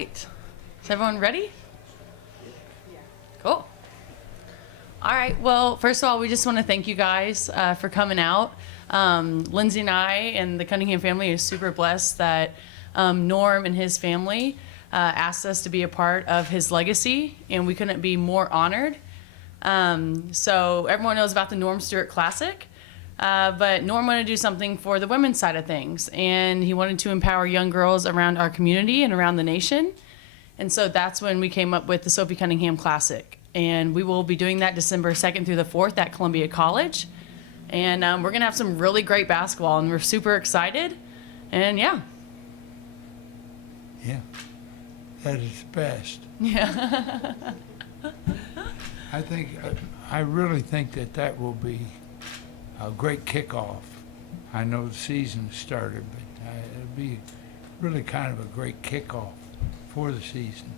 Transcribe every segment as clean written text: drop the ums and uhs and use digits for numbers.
Is everyone ready? Yeah. Cool. All right. Well, first of all, we just want to thank you guys for coming out. Lindsey and I and the Cunningham family is super blessed that Norm and his family asked us to be a part of his legacy, and we couldn't be more honored. So everyone knows about the Norm Stewart Classic, but Norm wanted to do something for the women's side of things, and he wanted to empower young girls around our community and around the nation. And so that's when we came up with the Sophie Cunningham Classic. And we will be doing that December 2nd through the 4th at Columbia College. And we're going to have some really great basketball, and we're super excited. And yeah. Yeah, that is the best. Yeah. I really think that will be a great kickoff. I know the season started, but it'll be really kind of a great kickoff for the season.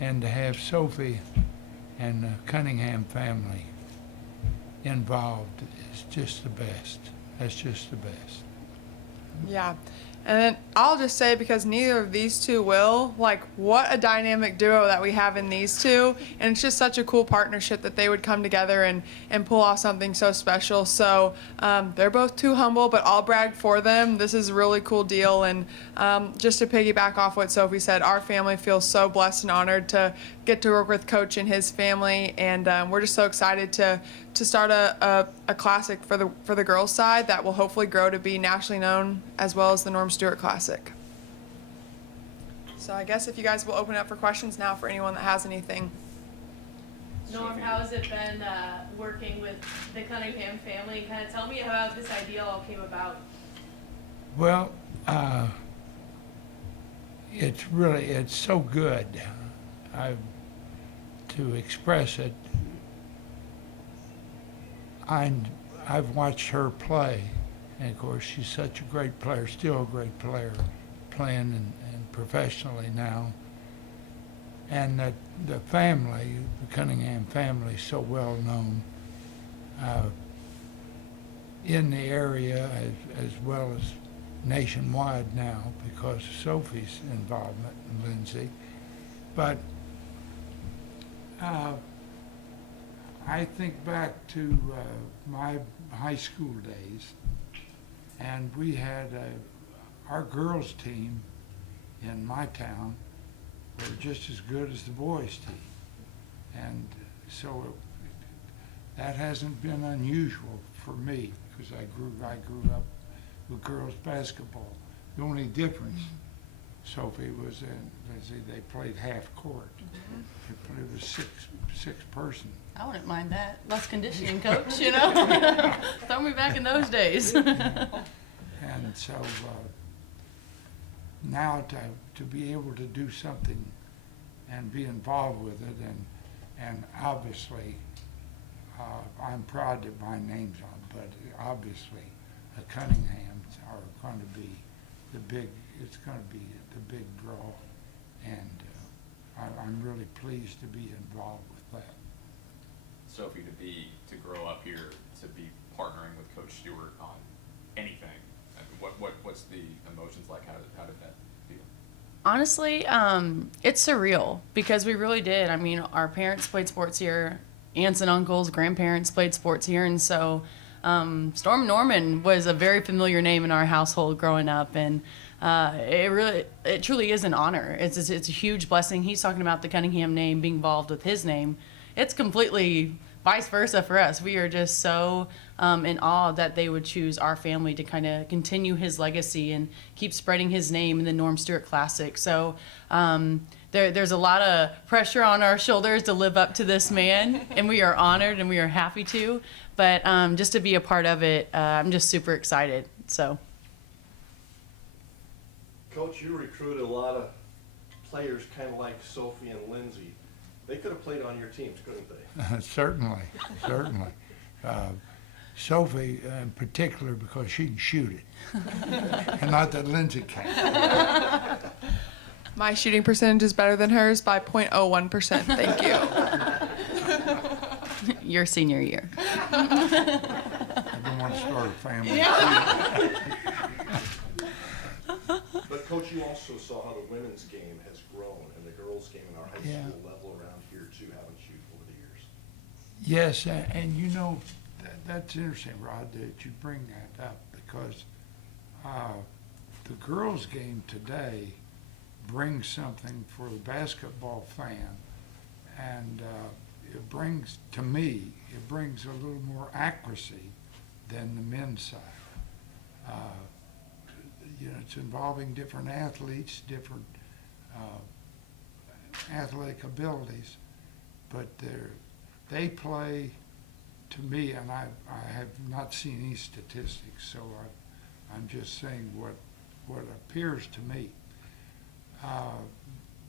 And to have Sophie and the Cunningham family involved is just the best. That's just the best. Yeah. And then I'll just say, because neither of these two will, like, what a dynamic duo that we have in these two. And it's just such a cool partnership that they would come together and pull off something so special. So they're both too humble, but I'll brag for them. This is a really cool deal. And just to piggyback off what Sophie said, our family feels so blessed and honored to get to work with Coach and his family. And we're just so excited to start a classic for the girls' side that will hopefully grow to be nationally known, as well as the Norm Stewart Classic. So I guess if you guys will open up for questions now for anyone that has anything. Norm, how has it been working with the Cunningham family? Kind of tell me how this idea all came about. Well, it's so good to express it. I've watched her play, and of course she's such a great player, still a great player, playing and professionally now. And the family, the Cunningham family, is so well known in the area as well as nationwide now because of Sophie's involvement and Lindsey. But I think back to my high school days, and we had our girls' team in my town were just as good as the boys' team. And so that hasn't been unusual for me because I grew up with girls' basketball. The only difference, Sophie, was they played half court. It was six person. I wouldn't mind that. Less conditioning, Coach, you know? Throw me back in those days. And so now to be able to do something and be involved with it, and obviously I'm proud that my name's on, but obviously the Cunninghams are going to be it's going to be the big draw, and I'm really pleased to be involved with that. Sophie, to grow up here, to be partnering with Coach Stewart on anything, I mean, what's the emotions like? How did that feel? Honestly, it's surreal because we really did. I mean, our parents played sports here, aunts and uncles, grandparents played sports here, and so Storm Norman was a very familiar name in our household growing up, and it truly is an honor. It's a huge blessing. He's talking about the Cunningham name being involved with his name. It's completely vice versa for us. We are just so in awe that they would choose our family to kind of continue his legacy and keep spreading his name in the Norm Stewart Classic. So there's a lot of pressure on our shoulders to live up to this man, and we are honored and we are happy to. But just to be a part of it, I'm just super excited. So, Coach, you recruited a lot of players kind of like Sophie and Lindsey. They could have played on your teams, couldn't they? Certainly. Sophie in particular, because she can shoot it. And not that Lindsey can. My shooting percentage is better than hers by 0.01%. Thank you. Your senior year. I don't want to start a family. But Coach, you also saw how the women's game has grown girls game in our high Yeah. school level around here too, haven't you, over the years? Yes, and you know, that's interesting, Rod, that you bring that up, because the girls' game today brings something for the basketball fan, and it brings, to me, it brings a little more accuracy than the men's side. You know, it's involving different athletes, different athletic abilities, but they play, to me, and I have not seen any statistics, so I'm just saying what appears to me.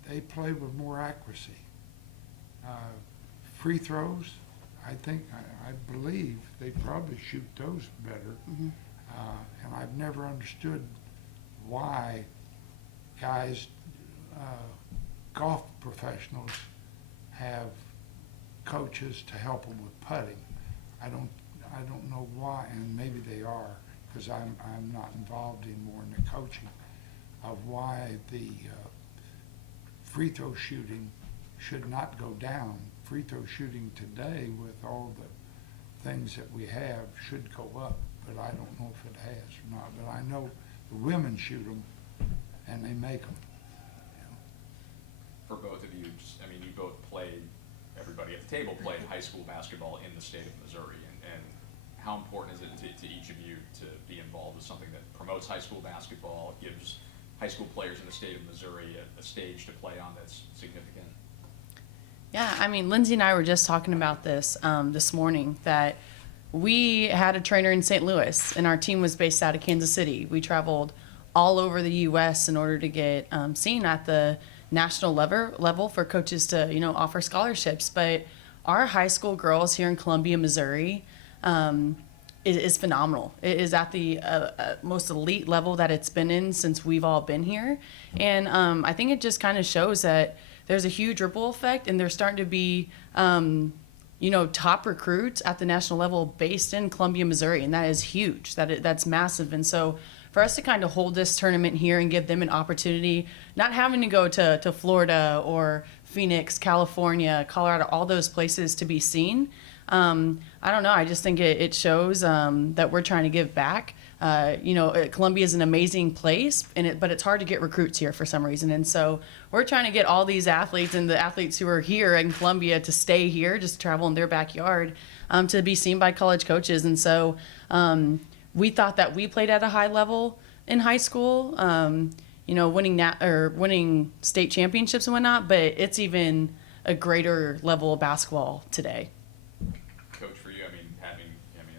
They play with more accuracy. Free throws, I think, I believe they probably shoot those better. Mhm. And I've never understood why guys, golf professionals, have coaches to help them with putting. I don't know why, and maybe they are, because I'm not involved anymore in the coaching, of why the free throw shooting should not go down. Free throw shooting today, with all the things that we have, should go up, but I don't know if it has or not. But I know the women shoot them, and they make them. For both of you, I mean, you both played, everybody at the table played high school basketball in the state of Missouri, and how important is it to each of you to be involved with something that promotes high school basketball, gives high school players in the state of Missouri a stage to play on that's significant? Yeah, I mean, Lindsey and I were just talking about this this morning, that we had a trainer in St. Louis, and our team was based out of Kansas City. We traveled all over the U.S. in order to get seen at the national level for coaches to, you know, offer scholarships. But our high school girls here in Columbia, Missouri, is phenomenal. It is at the most elite level that it's been in since we've all been here. And I think it just kind of shows that there's a huge ripple effect, and there's starting to be, you know, top recruits at the national level based in Columbia, Missouri, and that is huge. That's massive. And so for us to kind of hold this tournament here and give them an opportunity, not having to go to Florida or Phoenix, California, Colorado, all those places to be seen, I don't know. I just think it shows that we're trying to give back. You know, Columbia is an amazing place, but it's hard to get recruits here for some reason. And so we're trying to get all these athletes and the athletes who are here in Columbia to stay here, just travel in their backyard, to be seen by college coaches. And so we thought that we played at a high level in high school, you know, winning state championships and whatnot, but it's even a greater level of basketball today. Coach, for you, I mean,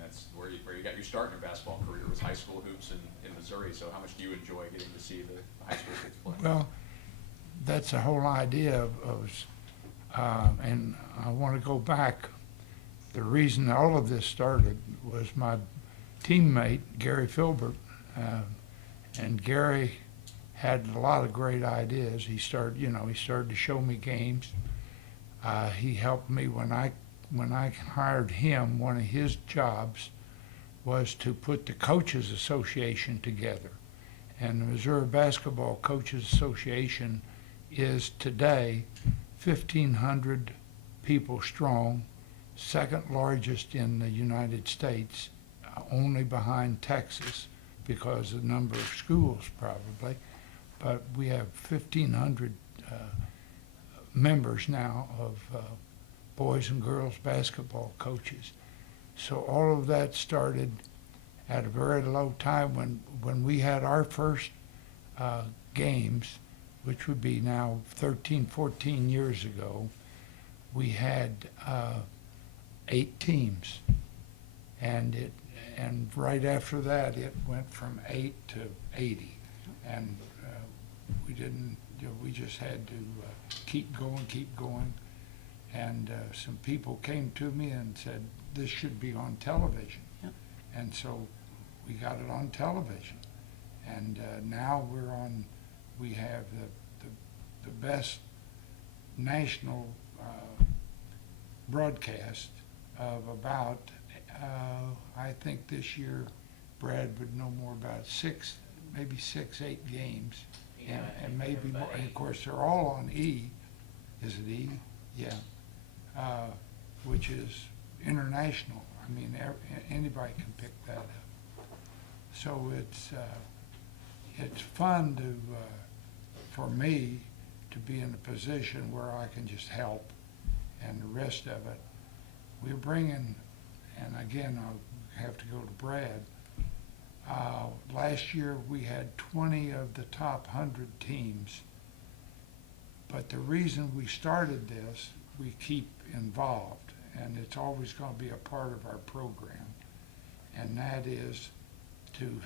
that's where you got your start in your basketball career, was high school hoops in Missouri. So how much do you enjoy getting to see the high school kids play? Well, that's the whole idea of and I want to go back. The reason all of this started was my teammate, Gary Filbert, and Gary had a lot of great ideas. He started to show me games. He helped me when I hired him. One of his jobs was to put the Coaches Association together. And the Missouri Basketball Coaches Association is today 1,500 people strong, second largest in the United States, only behind Texas because of the number of schools probably. But we have 1,500 members now of boys and girls basketball coaches. So all of that started at a very low time when we had our first games, which would be now 13, 14 years ago. We had 8 teams, and right after that it went from 8 to 80, and we just had to keep going, and some people came to me and said, this should be on television. Yep. And so we got it on television, and now we have the best national broadcast of about, I think this year Brad would know more about 8 games, and maybe more. And of course, they're all on E, is it E? Yeah. Which is international. I mean, anybody can pick that up. So it's fun to, for me, to be in a position where I can just help, and the rest of it, we're bringing, and again, I'll have to go to Brad. Last year, we had 20 of the top 100 teams, but the reason we started this, we keep involved, and it's always going to be a part of our program, and that is to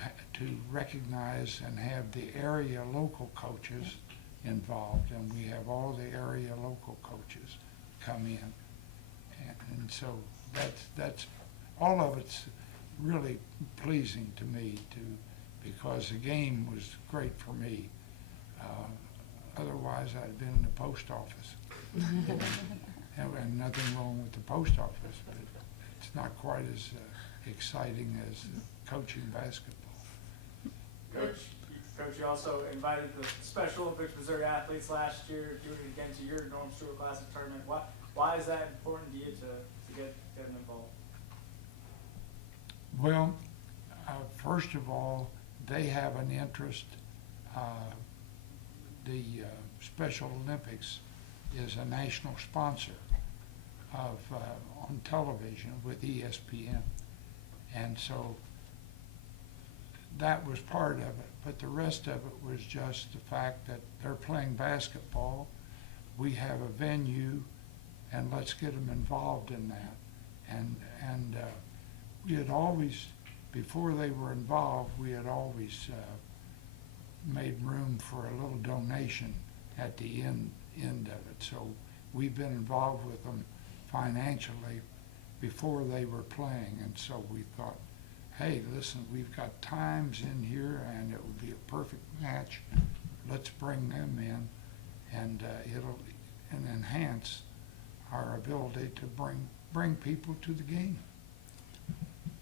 recognize and have the area local coaches involved, and we have all the area local coaches come in, and so that's all of it's really pleasing to me because the game was great for me. Otherwise, I'd been in the post office. And nothing wrong with the post office, but it's not quite as exciting as coaching basketball. Coach, you also invited the Special Olympics Missouri athletes last year, doing it again to your Norm Stewart Classic tournament. Why is that important to you to get them involved? Well, first of all, they have an interest. The Special Olympics is a national sponsor of on television with ESPN, and so that was part of it. But the rest of it was just the fact that they're playing basketball. We have a venue, and let's get them involved in that. And we had always, before they were involved, we had always made room for a little donation at the end of it. So we've been involved with them financially before they were playing, and so we thought, hey, listen, we've got times in here, and it would be a perfect match. Let's bring them in, and it'll enhance our ability to bring people to the game.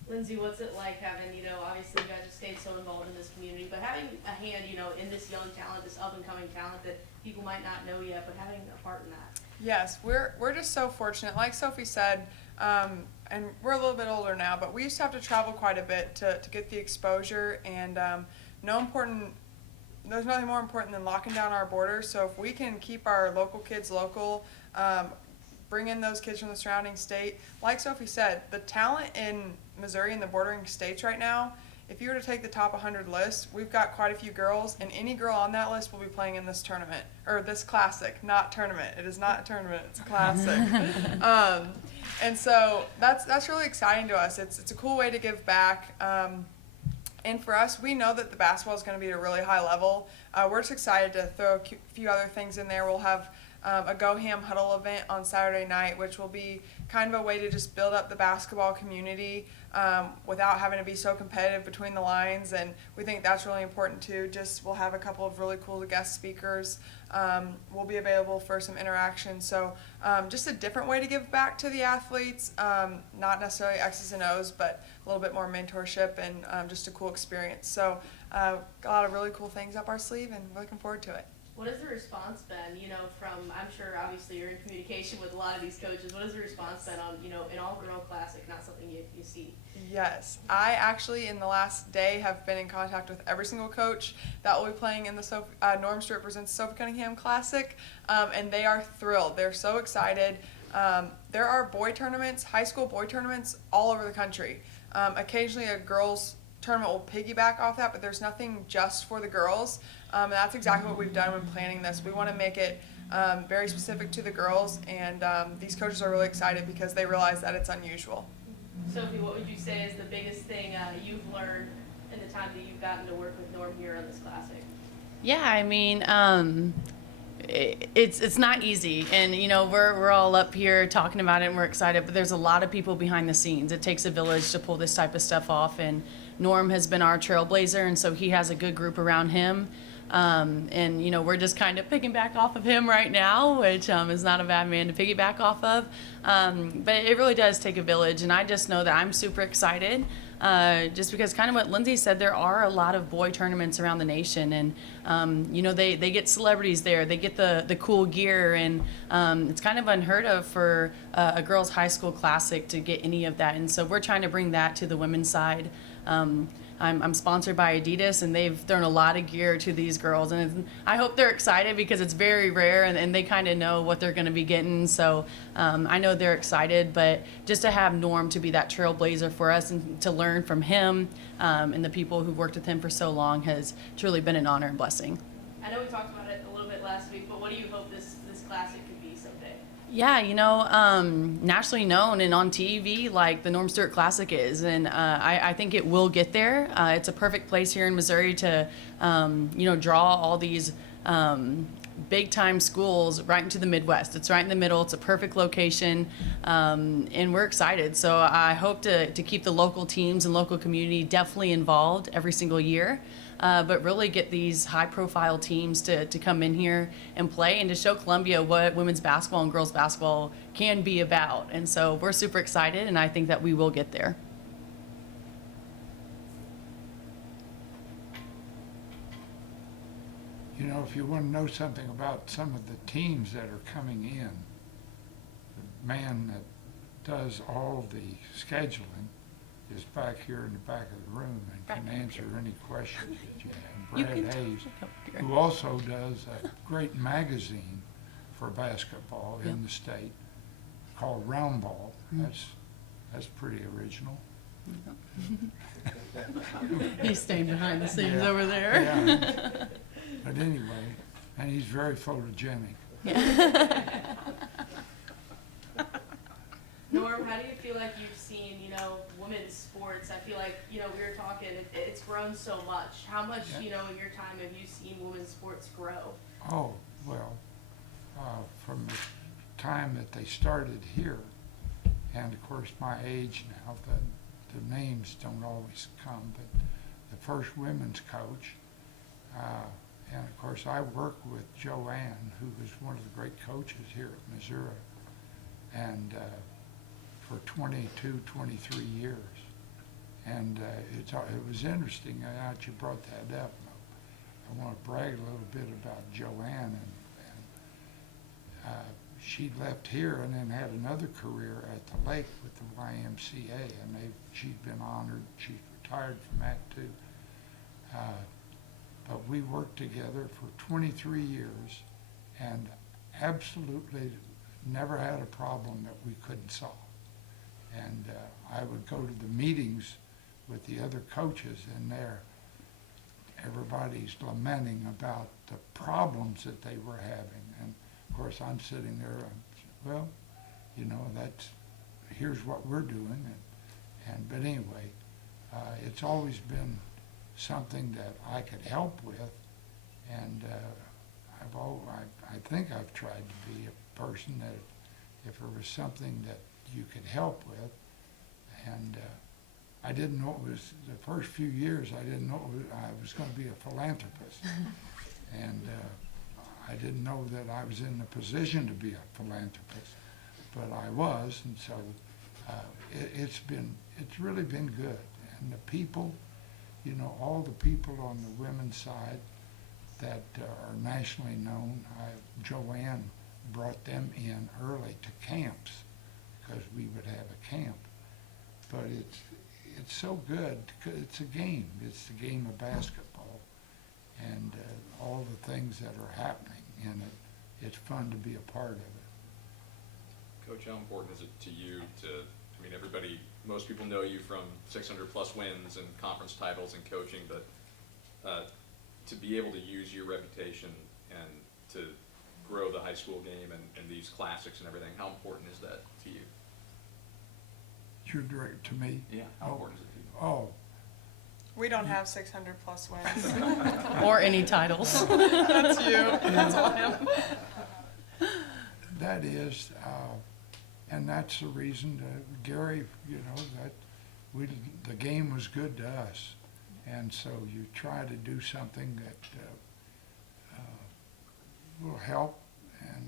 Lindsey, what's it like having, obviously you guys have stayed so involved in this community, but having a hand, in this young talent, this up-and-coming talent that people might not know yet, but having a part in that? Yes, we're just so fortunate. Like Sophie said, and we're a little bit older now, but we used to have to travel quite a bit to get the exposure, and there's nothing more important than locking down our borders. So if we can keep our local kids local, bring in those kids from the surrounding state, like Sophie said, the talent in Missouri and the bordering states right now, if you were to take the top 100 list, we've got quite a few girls, and any girl on that list will be playing in this tournament, or this classic, not tournament. It is not a tournament, it's a classic. And so that's really exciting to us. It's a cool way to give back. And for us, we know that the basketball is going to be at a really high level. We're just excited to throw a few other things in there. We'll have a Go Ham Huddle event on Saturday night, which will be kind of a way to just build up the basketball community without having to be so competitive between the lines, and we think that's really important too. We'll have a couple of really cool guest speakers. We'll be available for some interaction. So just a different way to give back to the athletes, not necessarily X's and O's, but a little bit more mentorship and just a cool experience. So a lot of really cool things up our sleeve, and we're looking forward to it. What has the response been, from, I'm sure obviously you're in communication with a lot of these coaches, what has the response been on, an all-girl classic, not something you see? Yes, I actually in the last day have been in contact with every single coach that will be playing in the Norm Stewart presents Sophie Cunningham Classic, and they are thrilled. They're so excited. There are boy tournaments, high school boy tournaments all over the country. Occasionally a girls tournament will piggyback off that, but there's nothing just for the girls. And that's exactly what we've done when planning this. We want to make it very specific to the girls, and these coaches are really excited because they realize that it's unusual. Sophie, what would you say is the biggest thing you've learned in the time that you've gotten to work with Norm here on this classic? Yeah, I mean, it's not easy, and we're all up here talking about it and we're excited, but there's a lot of people behind the scenes. It takes a village to pull this type of stuff off, and Norm has been our trailblazer, and so he has a good group around him. And, you know, we're just kind of picking back off of him right now, which is not a bad man to piggyback off of. But it really does take a village. And I just know that I'm super excited. Just because kind of what Lindsey said, there are a lot of boy tournaments around the nation, and you know, they get celebrities there, they get the cool gear, and it's kind of unheard of for a girls' high school classic to get any of that, and so we're trying to bring that to the women's side. I'm sponsored by Adidas, and they've thrown a lot of gear to these girls, and I hope they're excited because it's very rare, and they kind of know what they're going to be getting. So I know they're excited, but just to have Norm to be that trailblazer for us and to learn from him and the people who've worked with him for so long has truly been an honor and blessing. I know we talked about it a little bit last week, but what do you hope this classic could be someday? Yeah, you know, nationally known and on TV like the Norm Stewart Classic is, and I think it will get there. It's a perfect place here in Missouri to, you know, draw all these big time schools right into the Midwest. It's right in the middle. It's a perfect location, and we're excited. So I hope to keep the local teams and local community definitely involved every single year. But really get these high-profile teams to come in here and play and to show Columbia what women's basketball and girls basketball can be about. And so we're super excited, and I think that we will get there. You know, if you want to know something about some of the teams that are coming in, the man that does all the scheduling is back here in the back of the room and can answer any questions that you have. Brad Hayes, who also does a great magazine for basketball in the state called Round Ball. That's pretty original. He's staying behind the scenes over there. Yeah. But anyway, and he's very photogenic. Norm, how do you feel like you've seen, you know, women's sports? I feel like, you know, we were talking, it's grown so much. How much, you know, in your time have you seen women's sports grow? Oh, well, from the time that they started here, and of course my age now, the names don't always come, but the first women's coach, and of course I worked with Joanne, who was one of the great coaches here at Missouri, and for 22, 23 years. And it was interesting that you brought that up. I want to brag a little bit about Joanne, and she left here and then had another career at the lake with the YMCA, and she's been honored. She's retired from that too. But we worked together for 23 years and absolutely never had a problem that we couldn't solve. And I would go to the meetings with the other coaches, and everybody's lamenting about the problems that they were having. And of course I'm sitting there, well, you know, here's what we're doing. But anyway, it's always been something that I could help with, and I think I've tried to be a person that if there was something that you could help with, and I didn't know it was, the first few years I didn't know I was going to be a philanthropist, and I didn't know that I was in the position to be a philanthropist, but I was, and so it's really been good. And the people, you know, all the people on the women's side that are nationally known, Joanne brought them in early to camps because we would have a camp. But it's so good. It's a game. It's the game of basketball, and all the things that are happening in it. It's fun to be a part of it. Coach, how important is it to you I mean, most people know you from 600 plus wins and conference titles and coaching, but to be able to use your reputation and to grow the high school game and these classics and everything, how important is that to you? You're direct to me? Yeah, how important is it to you? Oh, We don't have 600 plus wins. Or any titles. That's you. That's all him. that is, and that's the reason that Gary, you know, that the game was good to us. And so you try to do something that will help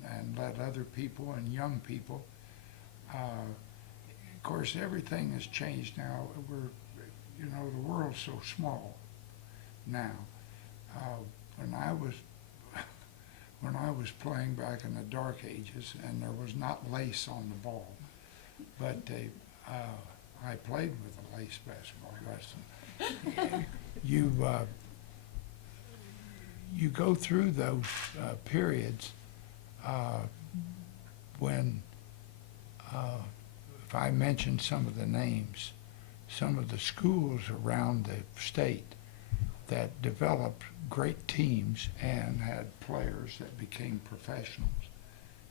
and let other people and young people. Of course, everything has changed now. The world's so small now. When I was playing back in the dark ages, and there was not lace on the ball, but I played with a lace basketball. You go through those periods when, if I mention some of the names, some of the schools around the state that developed great teams and had players that became professionals.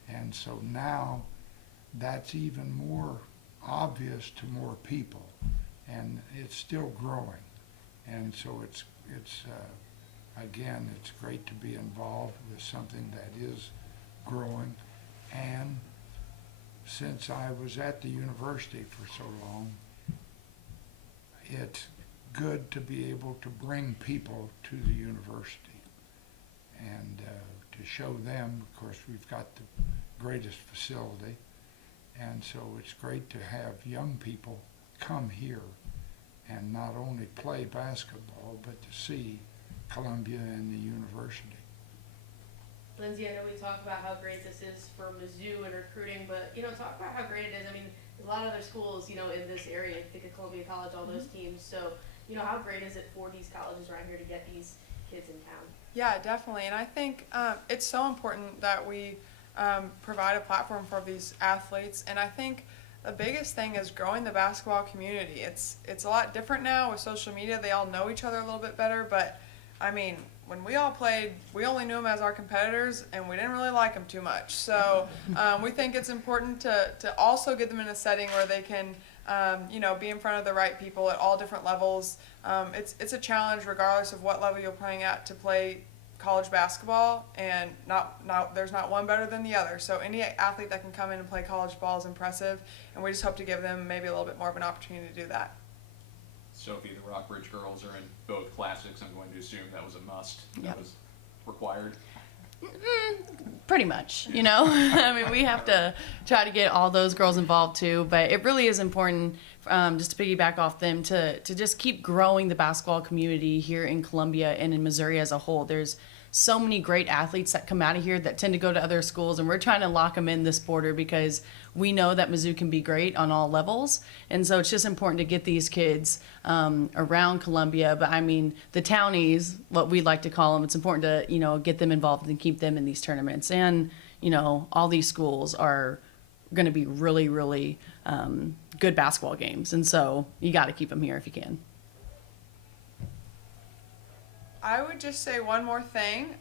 And so now that's even more obvious to more people, and it's still growing. And so it's again, it's great to be involved with something that is growing. And since I was at the university for so long, it's good to be able to bring people to the university and to show them. Of course, we've got the greatest facility, and so it's great to have young people come here and not only play basketball, but to see Columbia and the university. Lindsey, I know we talked about how great this is for Mizzou and recruiting, but, talk about how great it is. I mean, a lot of other schools, in this area, think of Columbia College, all those teams. So, how great is it for these colleges around here to get these kids in town? Yeah, definitely. And I think it's so important that we provide a platform for these athletes. And I think the biggest thing is growing the basketball community. It's a lot different now with social media. They all know each other a little bit better. But, I mean, when we all played, we only knew them as our competitors, and we didn't really like them too much. So we think it's important to also get them in a setting where they can be in front of the right people at all different levels. It's a challenge regardless of what level you're playing at to play college basketball, and there's not one better than the other. So any athlete that can come in and play college ball is impressive, and we just hope to give them maybe a little bit more of an opportunity to do that. Sophie, the Rockbridge girls are in both classics. I'm going to assume that was a must. Yep. That was required. Pretty much, I mean, we have to try to get all those girls involved too, but it really is important, just to piggyback off them, to just keep growing the basketball community here in Columbia and in Missouri as a whole. There's so many great athletes that come out of here that tend to go to other schools, and we're trying to lock them in this border because we know that Mizzou can be great on all levels. And so it's just important to get these kids around Columbia. But I mean, the townies, what we like to call them, it's important to, get them involved and keep them in these tournaments. And, all these schools are going to be really, really good basketball games. And so you got to keep them here if you can. I would just say one more thing.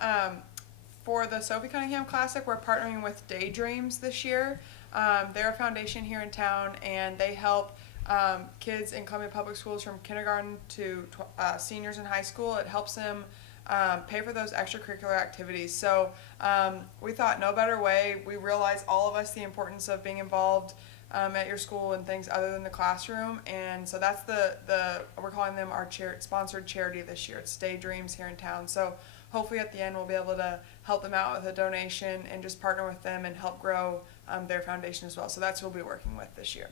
For the Sophie Cunningham Classic, we're partnering with Daydreams this year. They're a foundation here in town, and they help kids in Columbia Public Schools from kindergarten to seniors in high school. It helps them pay for those extracurricular activities. So we thought no better way. We realize, all of us, the importance of being involved at your school and things other than the classroom. And so that's we're calling them our sponsored charity this year. It's Daydreams here in town. So hopefully at the end we'll be able to help them out with a donation and just partner with them and help grow their foundation as well. So that's who we'll be working with this year.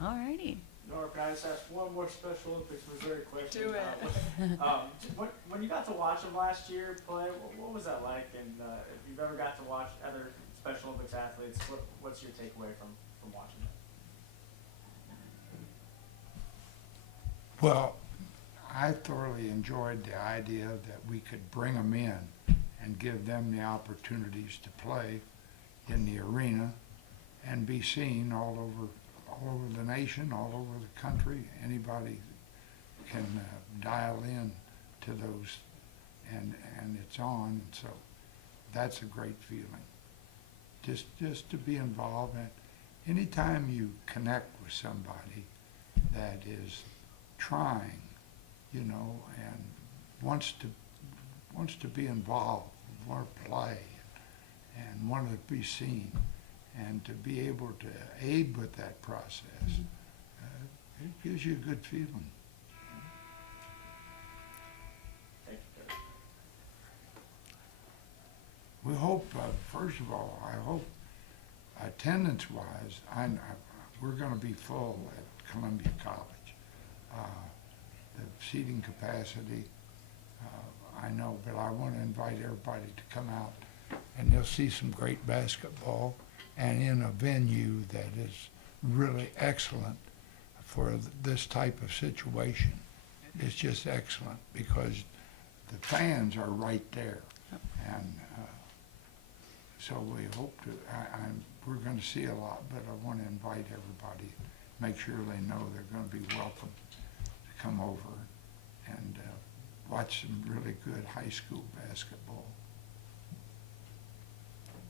Alrighty. Nora, can I just ask one more Special Olympics Missouri question? Do it. When you got to watch them last year play, what was that like? And if you've ever got to watch other Special Olympics athletes, what's your takeaway from watching them? Well, I thoroughly enjoyed the idea that we could bring them in and give them the opportunities to play in the arena and be seen all over the nation, all over the country. Anybody can dial in to those, and it's on. So that's a great feeling. Just to be involved. And anytime you connect with somebody that is trying, and wants to be involved, want to play, and want to be seen, and to be able to aid with that process, It gives you a good feeling. Thank you, Coach. We hope, first of all, I hope attendance-wise, we're gonna be full at Columbia College. The seating capacity, I know, but I wanna invite everybody to come out and they'll see some great basketball and in a venue that is really excellent for this type of situation. It's just excellent because the fans are right there. And so we hope to, we're going to see a lot, but I want to invite everybody, make sure they know they're going to be welcome to come over and watch some really good high school basketball.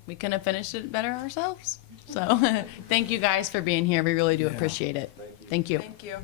We couldn't have finished it better ourselves. So thank you guys for being here. We really do Yeah. appreciate it. Thank you. Thank you. Thank you.